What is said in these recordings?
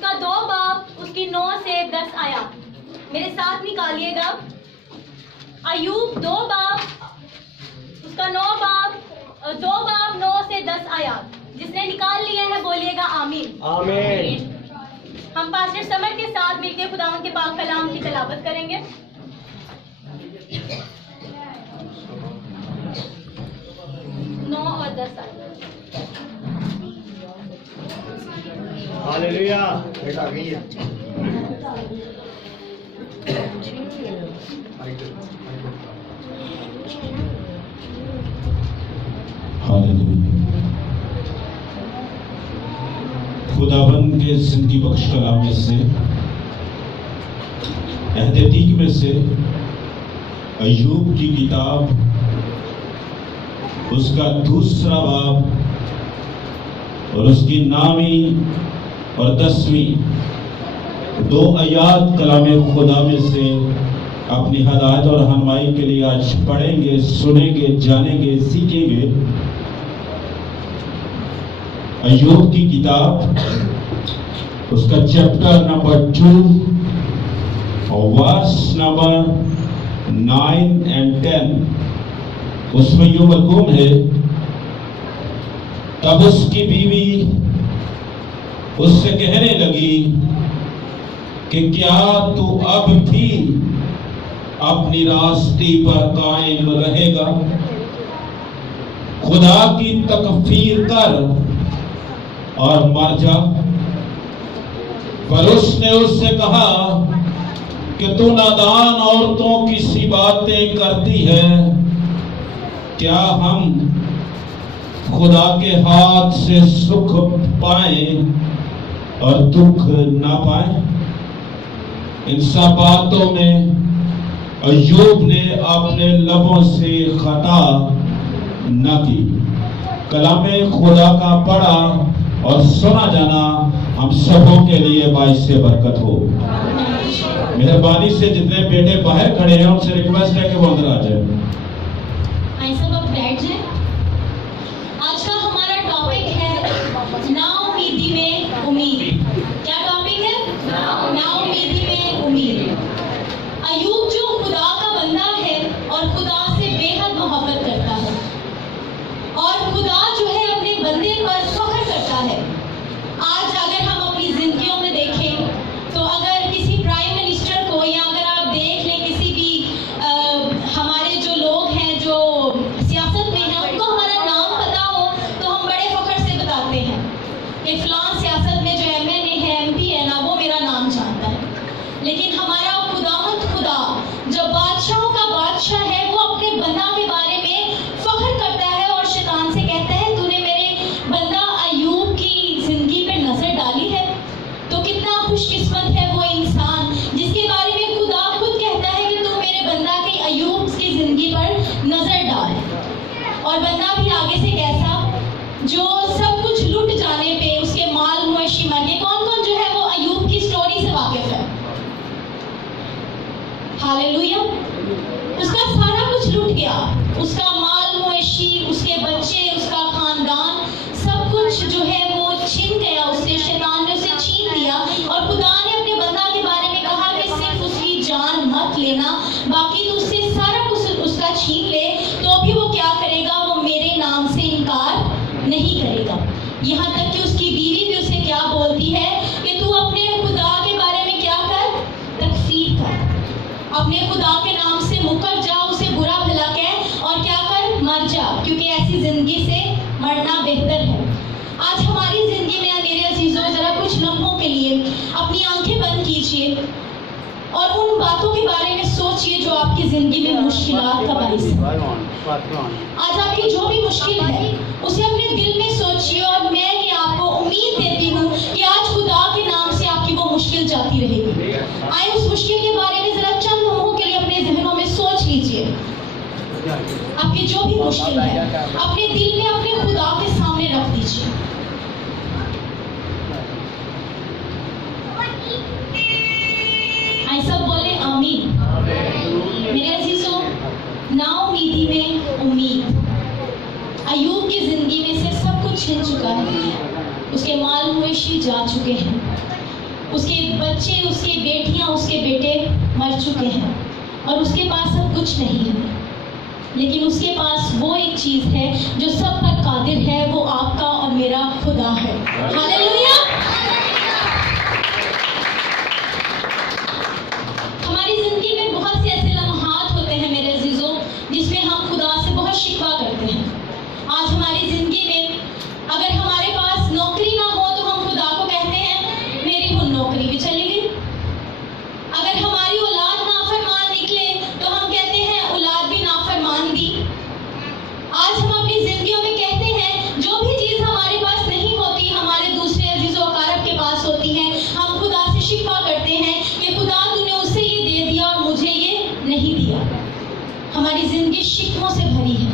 उसका 2 बाब उसकी 9 से 10 आयात मेरे साथ निकालिएगा। अय्यूब 2 बाब उसका 2 बाब 9 से 10 आयात। जिसने निकाल लिया है बोलिएगा आमीन। आमीन। हम पास्टर समर के साथ मिलकर खुदावंद के पाक कलाम की तिलावत करेंगे। 9 और 10 आयात। हालेलुया। बेटा आ गई है। खुदाबंद के जिंदगी बख्श कलाम में से अहद अतीक में से अय्यूब की किताब उसका 2 बाब और उसकी 9वीं और 10वीं 2 आयात कलाम खुदा में से अपनी हदायत और रहनुमाई के लिए आज पढ़ेंगे, सुनेंगे, जानेंगे, सीखेंगे। अय्यूब की किताब उसका चैप्टर नंबर 2 और वर्स नंबर 9 एंड 10 उसमें यूं मरकूम है, तब उसकी बीवी उससे कहने लगी कि क्या तू अब भी अपनी रास्ते पर कायम रहेगा? खुदा की तकफीर कर और मर जा। पर उसने उससे कहा कि तू नादान औरतों की सी बातें करती है, क्या हम खुदा के हाथ से सुख पाए और दुख ना पाए? इन सब बातों में अय्यूब ने अपने लबों से खता न की। कलामे खुदा का पढ़ा और सुना जाना हम सबों के लिए बाइस से बरकत हो। मेहरबानी से जितने बेटे बाहर खड़े हैं उनसे रिक्वेस्ट है कि वो अंदर आ जाए। सब अब बैठ जाए। आज का हमारा टॉपिक है नाउमीदी में उम्मीद। क्या टॉपिक है? नाउमीदी में उम्मीद। अय्यूब जो खुदा का बंदा है और खुदा से बेहद मोहब्बत करता है और खुदा जो है अपने बंदे पर फख्र करता है। आज अगर हम अपनी जिंदगियों में देखें तो अगर किसी प्राइम मिनिस्टर को या अगर आप देख लें किसी भी हमारे जो लोग हैं जो सियासत में हैं उनको हमारा नाम पता हो तो हम बड़े फख्र से बताते हैं कि फलां सियासत में जो एमएनए है एमपी है ना वो मेरा नाम जानता है। लेकिन हमारा खुदा जो बादशाहों का बादशाह है वो अपने बंदा के बारे में फख्र करता है और शैतान से कहता है तूने मेरे बंदा अय्यूब की जिंदगी पे नजर डाली है। तो कितना खुशकिस्मत है वो इंसान जिसके बारे में खुदा खुद कहता है कि तू मेरे बंदा के अय्यूब की जिंदगी पर नजर डाल। और बंदा भी आगे से कैसा जो सब कुछ लुट जाने पे उसके माल मुएशी मर गए। कौन कौन जो है वो अय्यूब की स्टोरी से वाकिफ है? हालेलुया। उसका सारा कुछ लुट गया, उसका माल मुएशी, उसके बच्चे, उसका खानदान, सब कुछ जो है वो छीन गया उससे। शैतान ने उसे छीन दिया और खुदा ने अपने बंदा के बारे में कहा कि सिर्फ उसकी जान मत लेना, बाकी तो उससे सारा कुछ उसका छीन ले तो भी वो क्या करेगा? वो मेरे नाम से इनकार नहीं करेगा। यहाँ तक कि उसकी बीवी भी उसे क्या बोलती है कि तू अपने खुदा के बारे में क्या कर? तकफीर कर, अपने खुदा के नाम से मुकर जा, उसे बुरा भला कह और क्या कर? मर जा, क्योंकि ऐसी जिंदगी से मरना बेहतर है। आज हमारी जिंदगी में मेरे अजीजों जरा कुछ लम्हों के लिए अपनी आंखें बंद कीजिए और उन बातों के बारे में सोचिए जो आपकी जिंदगी में मुश्किलात का बाइस है। आज आपकी जो भी मुश्किल है उसे अपने दिल में सोचिए और मैं ये आपको उम्मीद देती हूँ कि आज खुदा के नाम से आपकी वो मुश्किल जाती रहेगी। आए उस मुश्किल के बारे में जरा चंद लम्हों के लिए अपने जहनों में सोच लीजिए। आपकी जो भी मुश्किल है अपने दिल में अपने खुदा के सामने रख दीजिए। आए सब बोले आमीन। मेरे अजीजों, नाउमीदी में उम्मीद। अय्यूब की जिंदगी में से सब कुछ छिन चुका है, उसके माल मवेशी जा चुके हैं। उसके बच्चे, उसकी बेटियां, उसके बेटे मर चुके हैं और उसके पास अब कुछ नहीं है, लेकिन उसके पास वो एक चीज है जो सब पर कादिर है, वो आपका और मेरा खुदा है। हालेलुया। हमारी जिंदगी में बहुत से ऐसे लम्हात होते हैं मेरे अजीजों, जिसमें हम खुदा से बहुत शिकवा करते हैं। आज हमारी जिंदगी में अगर हमारे पास नौकरी ना हो तो हम खुदा को कहते हैं मेरी वो नौकरी भी चली गई। अगर हमारी औलाद नाफरमान निकले तो हम कहते हैं औलाद भी नाफरमान दी। आज हम अपनी जिंदगियों में कहते हैं जो भी चीज हमारे पास नहीं होती, हमारे दूसरे अजीजों अकारब के पास होती है, हम खुदा से शिकवा करते हैं कि खुदा तूने उसे ये दे दिया और मुझे ये नहीं दिया। हमारी जिंदगी शिकवों से भरी है,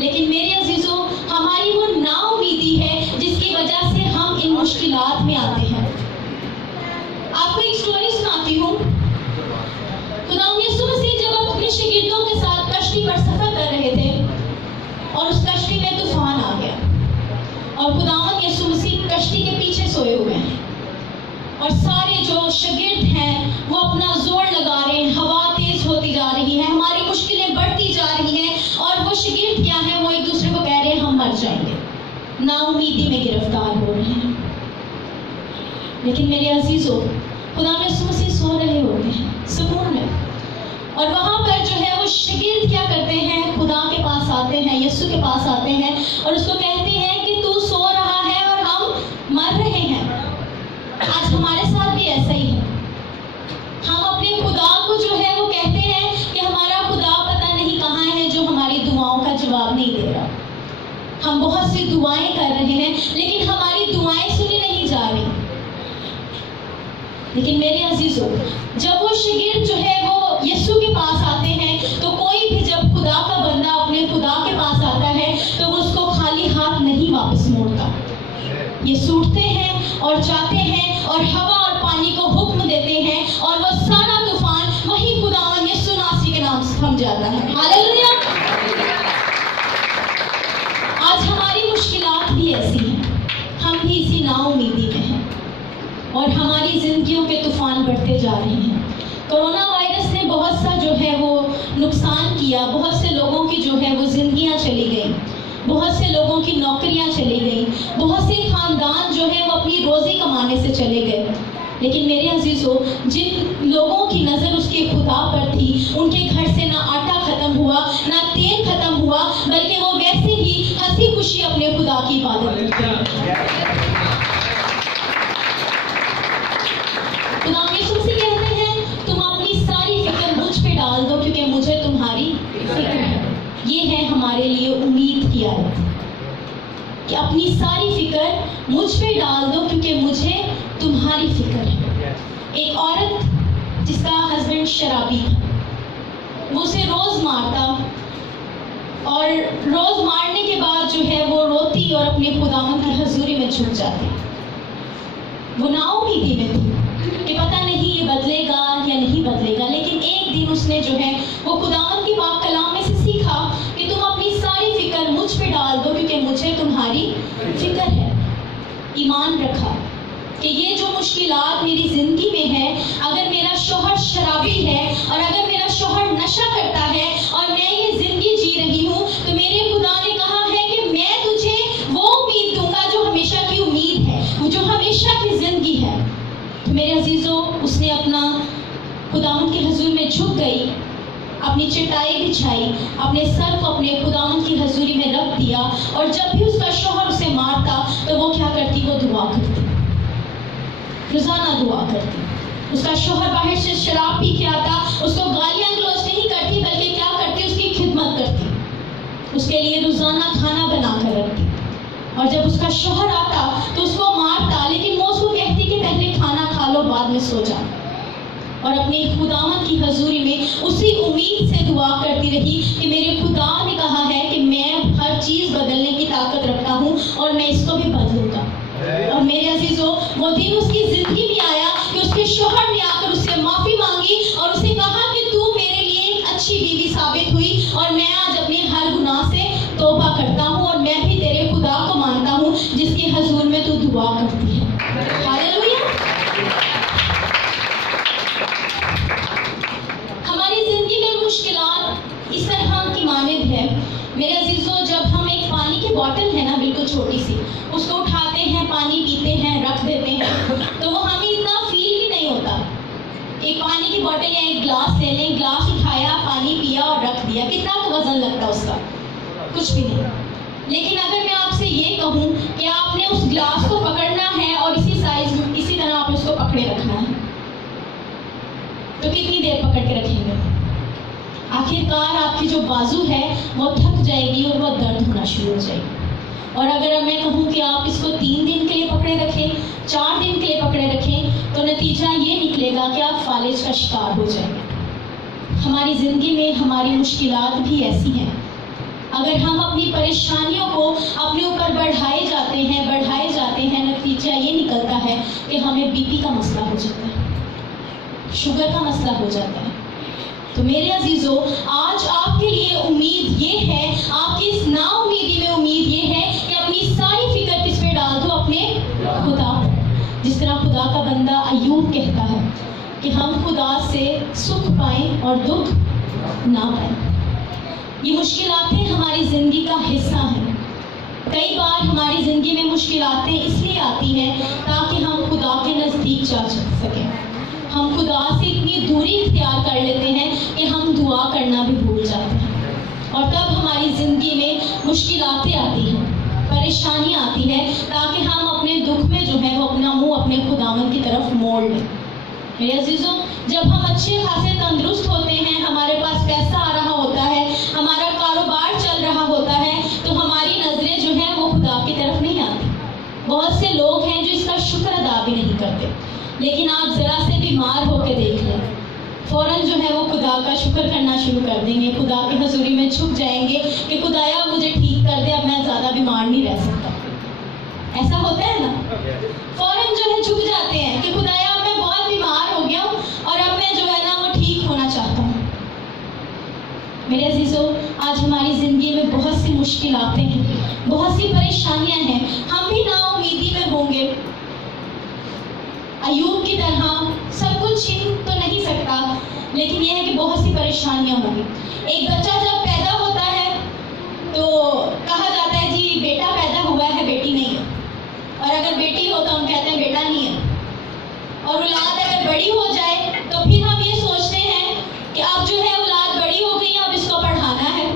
लेकिन मेरे अजीजों हमारी वो नाउमीदी है जिसकी वजह से हम इन मुश्किलात में आते हैं। आपको एक स्टोरी सुनाती हूँ। खुदावंद यीशु मसीह जब अपने शागिर्दों के साथ कश्ती पर सफर कर रहे थे और उस कश्ती में तूफान आ गया और खुदावंद यीशु मसीह कश्ती के पीछे सोए हुए हैं और सारे जो शागिर्द हैं वो अपना जोर लगा रहे हैं। हवा तेज होती जा रही है, हमारी मुश्किलें बढ़ती जा रही हैं और वो शागिर्द क्या है, वो एक दूसरे को कह रहे हैं हम मर जाएंगे, नाउमीदी में गिरफ्तार हो रहे हैं। लेकिन मेरे अजीजों खुदा यीशु मसीह सो रहे होते हैं सुकून में, और वहां पर जो है वो शागिर्द क्या करते हैं, खुदा के पास आते हैं, यीशु के पास आते हैं और उसको कहते हैं कि तू सो रहा है और हम मर रहे हैं। आज हमारे साथ भी ऐसा ही है। हम अपने खुदा को जो है वो कहते हैं कि हमारा खुदा पता नहीं कहाँ है जो हमारी दुआओं का जवाब नहीं दे रहा। हम बहुत सी दुआएं कर रहे हैं लेकिन हमारी दुआएं सुनी नहीं जा रही। लेकिन मेरे अजीजों जब वो शागिर्द जो है वो यीशु के पास आते हैं तो कोई भी जब खुदा का बंदा अपने खुदा के पास आता है तो वो उसको खाली हाथ नहीं वापस मोड़ता। ये सूटते हैं और जाते हैं और हवा और पानी को हुक्म देते हैं और वो सारा तूफान वही खुदावंद यीशु नासी के नाम से थम जाता है। हालेलुया। आज हमारी मुश्किलात भी ऐसी हैं, हम भी इसी नाउमीदी में हैं और हमारी जिंदगियों के तूफान बढ़ते जा रहे हैं। कोरोना वायरस ने बहुत सा जो है वो नुकसान किया, बहुत से लोगों की जो है वो जिंदगियां चली गई, बहुत से लोगों की नौकरियां चली गई, बहुत से खानदान जो है वो अपनी रोजी कमाने से चले गए। लेकिन मेरे अजीजों जिन लोगों की नज़र उसके खुदा पर थी उनके घर से ना आटा खत्म हुआ ना तेल खत्म हुआ, बल्कि वो वैसे ही हंसी खुशी अपने खुदा की इबादत करते हैं। खुदा यीशु मसीह कहते हैं तुम अपनी सारी फिक्र मुझ पे डाल दो क्योंकि मुझे तुम्हारी फिक्र है। ये है हमारे लिए उम्मीद की आयत कि अपनी सारी फिक्र मुझ पे डाल दो क्योंकि मुझे तुम्हारी फिक्र है। एक औरत जिसका हस्बैंड शराबी था, वो उसे रोज मारता और रोज मारने के बाद जो है वो रोती और अपने खुदावंद की हजूरी में झुक जाती। वो नाउमीदी में थी कि पता नहीं ये बदलेगा या नहीं बदलेगा, लेकिन एक दिन उसने जो है वो खुदावंद की पाक कलाम में से सीखा कि तुम अपनी सारी फिक्र मुझ पे डाल दो क्योंकि मुझे तुम्हारी फिक्र है। ईमान रखा कि ये जो मुश्किलात मेरी जिंदगी में है, अगर मेरा शौहर शराबी है और अगर मेरा शौहर नशा करता है और मैं ये जिंदगी जी रही हूँ, तो मेरे खुदा ने कहा है कि मैं तुझे वो उम्मीद दूंगा जो हमेशा की उम्मीद है, जो हमेशा की जिंदगी है। तो मेरे अजीजों उसने अपना खुदावंद के हुजूर में झुक गई, अपनी चटाई बिछाई, अपने सर को अपने खुदावंद की हजूरी में रख दिया और जब भी उसका शौहर उसे मारता तो वो क्या करती, वो दुआ करती, रोजाना दुआ करती। उसका शौहर बाहर से शराब पी के आता, उसको गालियां गलौज नहीं करती बल्कि क्या करती, उसकी खिदमत करती, उसके लिए रोजाना खाना बना कर रखती। और जब उसका शौहर आता तो उसको मारता, लेकिन वो उसको कहती कि पहले खाना खा लो बाद में सो जा। और अपने खुदावंद की हजूरी में उसी उम्मीद से दुआ करती रही कि मेरे खुदा ने कहा है कि मैं हर चीज़ बदलने की ताकत रखता हूँ और मैं इसको भी बदलूंगा। और मेरे अजीजों वो दिन उसकी जिंदगी में आया कि उसके शौहर ने आकर उससे माफ़ी मांगी और उसे कहा कि तू मेरे लिए एक अच्छी बीवी साबित हुई और मैं आज अपने हर गुनाह से तौबा करता हूँ और मैं भी तेरे खुदा को मानता हूँ जिसके हजूर में तू दुआ करती है। हालेलुया। तो कितनी देर पकड़ के रखेंगे? आखिरकार आपकी जो बाजू है वो थक जाएगी और वो दर्द होना शुरू हो जाएगी। और अगर मैं कहूँ कि आप इसको 3 दिन के लिए पकड़े रखें, 4 दिन के लिए पकड़े रखें, तो नतीजा ये निकलेगा कि आप फालिज का शिकार हो जाएंगे। हमारी ज़िंदगी में हमारी मुश्किलात भी ऐसी हैं। अगर हम अपनी परेशानियों को अपने ऊपर बढ़ाए जाते हैं, नतीजा ये निकलता है कि हमें बीपी का मसला हो जाता है, शुगर का मसला हो जाता है। तो मेरे अजीज़ों, आज आपके लिए उम्मीद ये है, आपकी इस नाउमीदी में उम्मीद ये है कि अपनी सारी फिक्र किस पे डाल दो? अपने खुदा पर। जिस तरह खुदा का बंदा अय्यूब कहता है कि हम खुदा से सुख पाएं और दुख ना पाएं। ये मुश्किलातें हमारी ज़िंदगी का हिस्सा हैं। कई बार हमारी ज़िंदगी में मुश्किलातें इसलिए आती हैं ताकि हम खुदा के नज़दीक जा सकें। हम खुदा से इतनी दूरी इख्तियार कर लेते हैं कि हम दुआ करना भी भूल जाते हैं, और तब हमारी ज़िंदगी में मुश्किलातें आती हैं, परेशानियाँ आती हैं, ताकि हम अपने दुख में जो है वो अपना मुंह अपने खुदावंद की तरफ मोड़ लें। मेरे अजीज़ों, जब हम अच्छे खासे तंदुरुस्त होते हैं, हमारे पास पैसा आ रहा होता है, हमारा कारोबार चल रहा होता है, तो हमारी नज़रें जो हैं वो खुदा की तरफ नहीं आती। बहुत से लोग हैं जो इसका शुक्र अदा भी नहीं करते, लेकिन आप ज़रा से बीमार होकर देख लें, फ़ौरन जो है वो खुदा का शुक्र करना शुरू कर देंगे, खुदा की हजूरी में झुक जाएंगे कि खुदाया मुझे ठीक कर दे, अब मैं ज़्यादा बीमार नहीं रह सकता। ऐसा होता है ना? फ़ौरन जो है झुक जाते हैं कि खुदाया मैं बहुत बीमार हो गया हूँ और अब मैं जो है ना वो ठीक होना चाहता हूँ। मेरे अजीज़ों, आज हमारी ज़िंदगी में बहुत सी मुश्किलातें हैं, बहुत सी परेशानियाँ हैं। हम भी नाउमीदी में होंगे। अय्यूब की तरह सब कुछ छीन तो नहीं सकता, लेकिन यह है कि बहुत सी परेशानियाँ होंगी। एक बच्चा जब पैदा होता है तो कहा जाता है जी बेटा पैदा हुआ है, बेटी नहीं है, और अगर बेटी हो तो हम कहते हैं बेटा नहीं है। और औलाद अगर बड़ी हो जाए तो फिर हम ये सोचते हैं कि अब जो है औलाद बड़ी हो गई, अब इसको पढ़ाना है।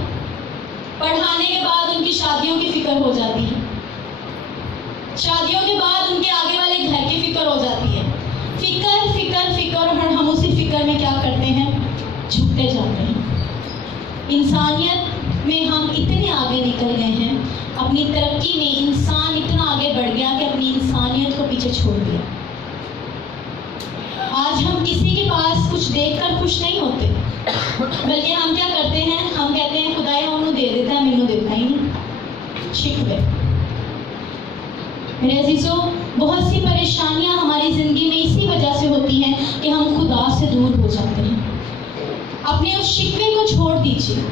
पढ़ाने के बाद उनकी शादियों की फिक्र हो जाती है, शादियों के बाद उनके आगे वाले घर की फिक्र हो जाती है। फिक्र फिक्र फिक्र, और हम उसी फिक्र में क्या करते हैं? झुकते जाते हैं। इंसानियत में हम इतने आगे निकल गए हैं, अपनी तरक्की में इंसान इतना आगे बढ़ गया कि अपनी इंसानियत को पीछे छोड़ दिया। आज हम किसी के पास कुछ देखकर खुश नहीं होते, बल्कि हम क्या करते हैं? हम कहते हैं खुदाया उन्होंने दे देता है, मैनू देता ही नहीं। शिकवे। मेरे अजीज़ों, बहुत सी परेशानियां हमारी ज़िंदगी में इसी वजह से होती हैं कि हम खुदा से दूर हो जाते हैं। अपने उस शिकवे को छोड़ दीजिए।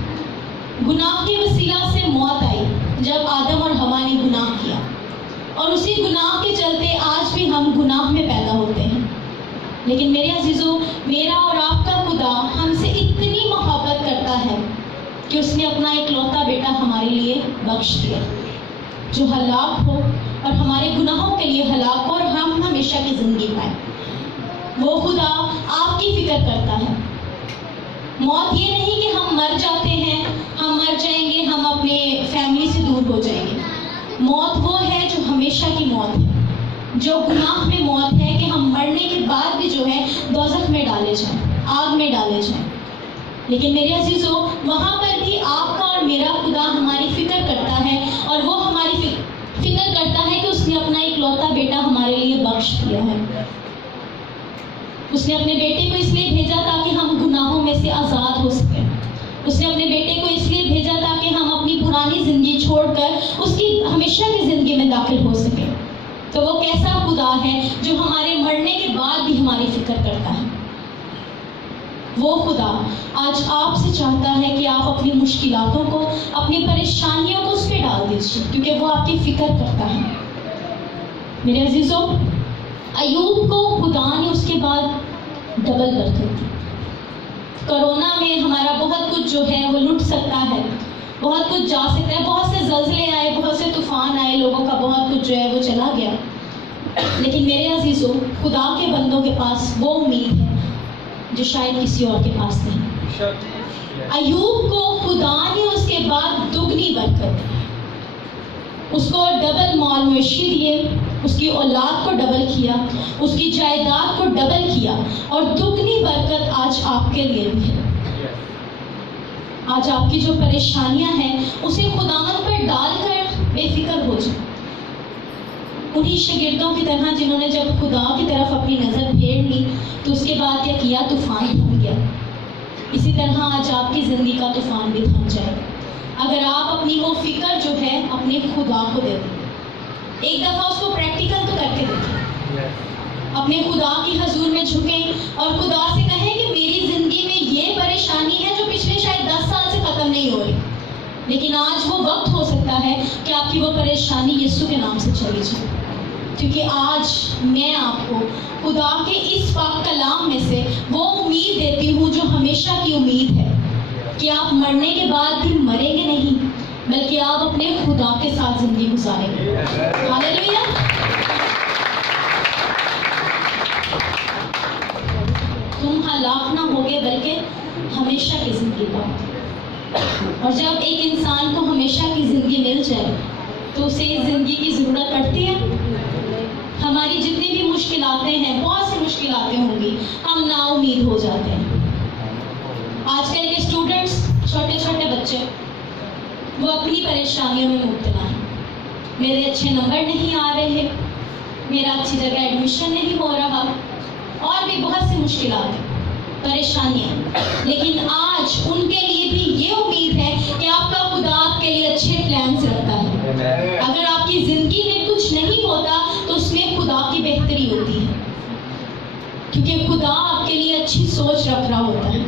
गुनाह के वसीला से मौत आई जब आदम और हवा ने गुनाह किया, और उसी गुनाह के चलते आज भी हम गुनाह में पैदा होते हैं। लेकिन मेरे अजीज़ों, मेरा और आपका खुदा हमसे इतनी मोहब्बत करता है कि उसने अपना इकलौता बेटा हमारे लिए बख्श दिया, जो हलाक हो और हमारे गुनाहों के लिए हलाक हो और हम हमेशा की ज़िंदगी पाएं। वो खुदा आपकी फिक्र करता है। मौत ये नहीं कि हम मर जाते हैं, हम मर जाएंगे, हम अपने फैमिली से दूर हो जाएंगे। मौत वो है जो हमेशा की मौत है, जो गुनाह में मौत है कि हम मरने के बाद भी जो है दोज़ख में डाले जाएं, आग में डाले जाएं। लेकिन मेरे अजीज़ों, वहाँ पर भी आपका और मेरा खुदा हमारी फिक्र करता है, और वो हमारी फिक्र करता है कि उसने अपना इकलौता बेटा हमारे लिए बख्श दिया है। उसने अपने बेटे को इसलिए भेजा ताकि हम गुनाहों में से आज़ाद हो सकें। उसने अपने बेटे को इसलिए भेजा ताकि हम अपनी पुरानी ज़िंदगी छोड़कर उसकी हमेशा की ज़िंदगी में दाखिल हो सकें। तो वो कैसा खुदा है जो हमारे मरने के बाद भी हमारी फिक्र करता है। वो खुदा आज आपसे चाहता है कि आप अपनी मुश्किलातों को, अपनी परेशानियों को उस पर डाल दीजिए, क्योंकि वो आपकी फिक्र करता है। मेरे अजीज़ों, अय्यूब को खुदा ने उसके बाद डबल बरकत दी। कोरोना में हमारा बहुत कुछ जो है वो लुट सकता है, बहुत कुछ जा सकता है, बहुत से ज़लज़ले आए, बहुत से तूफ़ान आए, लोगों का बहुत कुछ जो है वो चला गया। लेकिन मेरे अजीज़ों, खुदा के बंदों के पास वो उम्मीद है जो शायद किसी और के पास नहीं। अय्यूब को खुदा ने उसके बाद दुगनी बरकत दी, उसको डबल माल मवेशी दिए, उसकी औलाद को डबल किया, उसकी जायदाद को डबल किया और दुगनी बरकत आज आपके लिए भी है। आज आपकी जो परेशानियां हैं उसे खुदावंद पर डालकर बेफिक्र हो जाए। उन्हीं शागिर्दों की तरह जिन्होंने जब खुदा की तरफ अपनी नज़र फेर ली तो उसके बाद क्या किया, तूफान थम गया। इसी तरह आज आपकी ज़िंदगी का तूफान भी थम जाए अगर आप अपनी वो फिक्र जो है अपने खुदा को दे दें। एक दफ़ा उसको प्रैक्टिकल तो करके देखें, अपने खुदा की हजूर में झुकें और खुदा से कहें कि मेरी ज़िंदगी में ये परेशानी है जो पिछले शायद 10 साल से ख़त्म नहीं हो रही, लेकिन आज वो वक्त हो सकता है कि आपकी वो परेशानी यीशु के नाम से चली जाए। क्योंकि आज मैं आपको खुदा के इस पाक कलाम में से वो उम्मीद देती हूँ जो हमेशा की उम्मीद है कि आप मरने के बाद भी मरेंगे नहीं, बल्कि आप अपने खुदा के साथ जिंदगी गुजारेंगे। हालेलुया। तुम हलाक ना होगे बल्कि हमेशा की जिंदगी पाओगे। और जब एक इंसान को हमेशा की जिंदगी मिल जाए तो उसे इस जिंदगी की जरूरत पड़ती है। हमारी जितनी भी मुश्किलातें हैं, बहुत सी मुश्किलातें होंगी, हम ना उम्मीद हो जाते हैं। आजकल के स्टूडेंट्स, छोटे छोटे बच्चे, वो अपनी परेशानियों में मुब्तला हैं। मेरे अच्छे नंबर नहीं आ रहे, मेरा अच्छी जगह एडमिशन नहीं हो रहा, और भी बहुत सी मुश्किलात हैं, परेशानियाँ। लेकिन आज उनके लिए भी ये उम्मीद है कि आपका खुदा आपके लिए अच्छे प्लान्स रखता है। अगर आपकी ज़िंदगी में कुछ नहीं होता तो उसमें खुदा की बेहतरी होती है, क्योंकि खुदा आपके लिए अच्छी सोच रख रहा होता है।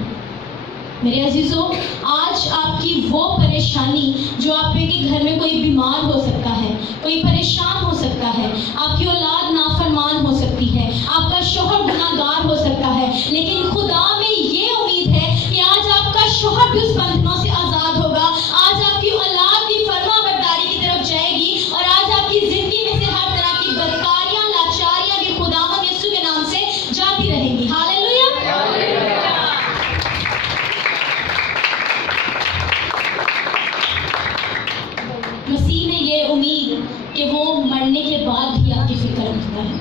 मेरे अजीजों, आज आपकी वो परेशानी जो आपके घर में कोई बीमार हो सकता है, कोई परेशान हो सकता है, आपकी औलाद नाफरमान हो सकती है, आपका शौहर गुनाहगार हो सकता है, लेकिन खुदा में ये उम्मीद है कि आज आपका शौहर भी उस बंधनों से आज़ाद होगा, आज आपकी औलाद भी फरमाबरदारी की तरफ जाएगी और आज आपकी ज़िंदगी में से हर तरह की बदकारियाँ, लाचारियाँ भी खुदावंद यीशु के नाम से जाती रहेंगी। हालेलुया। मसीह ने ये उम्मीद कि वो मरने के बाद भी आपकी फिक्र रखता है।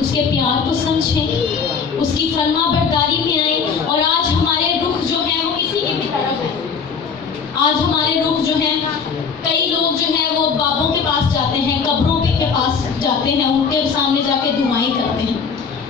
उसके प्यार को समझें, उसकी फरमाबरदारी में आए। और आज हमारे रुख जो हैं वो किसी की भी तरफ है। आज हमारे रुख जो हैं, कई लोग जो हैं वो बाबों के पास जाते हैं, कब्रों के पास जाते हैं, उनके सामने जाके दुआएं करते हैं।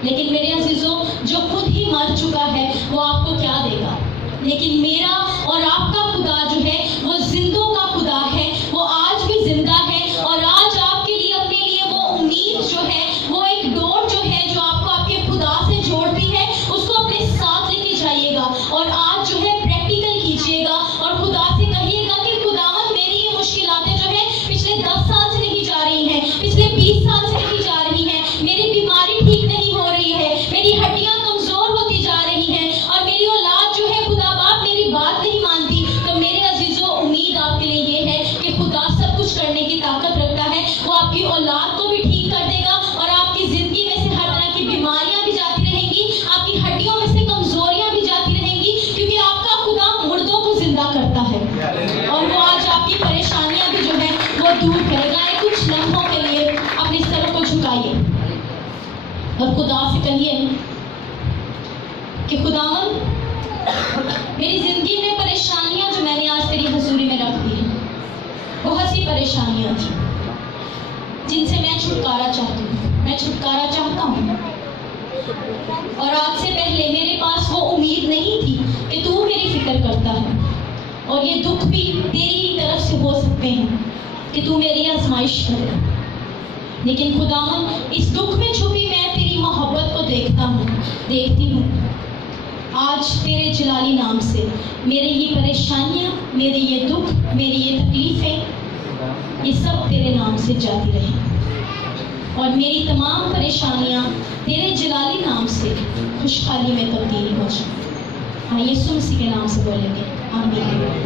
लेकिन मेरे अजीजों, जो खुद ही मर चुका है वो आपको क्या देगा? लेकिन मेरा और आपका खुदा जो है वो जिंदों का खुदा है, वो आज भी जिंदा है। और आज आपके लिए, अपने लिए वो उम्मीद जो है, वो एक डोर जो है जो आपको आपके खुदा से जोड़ती है, उसको अपने साथ लेके जाइएगा और आज जो है प्रैक्टिकल कीजिएगा और खुदा से कहिएगा कि खुदावंद, मेरी ये मुश्किलातें जो है पिछले 10 साल से नहीं जा रही हैं, पिछले 20 साल से नहीं जा रही हैं, मेरी बीमारी ठीक नहीं हो रही है, मेरी हड्डियां कमजोर होती जा रही हैं और मेरी औलाद जो है खुदा बाप मेरी बात नहीं मानती। तो मेरे अजीजों, उम्मीद आपके लिए ये है कि खुदा सब कुछ करने की ताकत रखता है। वो आपकी औलाद को भी ठीक कर देगा और आपकी जिंदगी में से हर तरह की बीमारियां भी जाती रहेंगी, आपकी हड्डियों में से कमजोरियां भी जाती रहेंगी, क्योंकि आपका खुदा मुर्दों को जिंदा करता है। और वो आज आपकी परेशानियां भी जो है वो दूर करेगा। कुछ लम्हों के लिए अपने सर को झुकाइए और खुदा से कहिए कि खुदावंद, मेरी जिंदगी में परेशानियां जो मैंने आज तेरी हजूरी में रख दी हैं, बहुत सी परेशानियां थी जिनसे मैं छुटकारा चाहती हूँ, मैं छुटकारा चाहता हूँ। और आज से पहले मेरे पास वो उम्मीद नहीं थी कि तू मेरी फिक्र करता है, और ये दुख भी तेरी ही तरफ से हो सकते हैं कि तू मेरी आजमाइश करे। लेकिन खुदावंद, इस दुख में छुपी मैं तेरी मोहब्बत को देखती हूँ। आज तेरे जलाली नाम से मेरी ये परेशानियाँ, मेरे ये दुख, मेरी ये तकलीफ़ें, ये सब तेरे नाम से जाती रहें और मेरी तमाम परेशानियाँ तेरे जलाली नाम से खुशहाली में तब्दील हो जाए। हाँ, यीशु मसीह के नाम से बोलेंगे आमीन।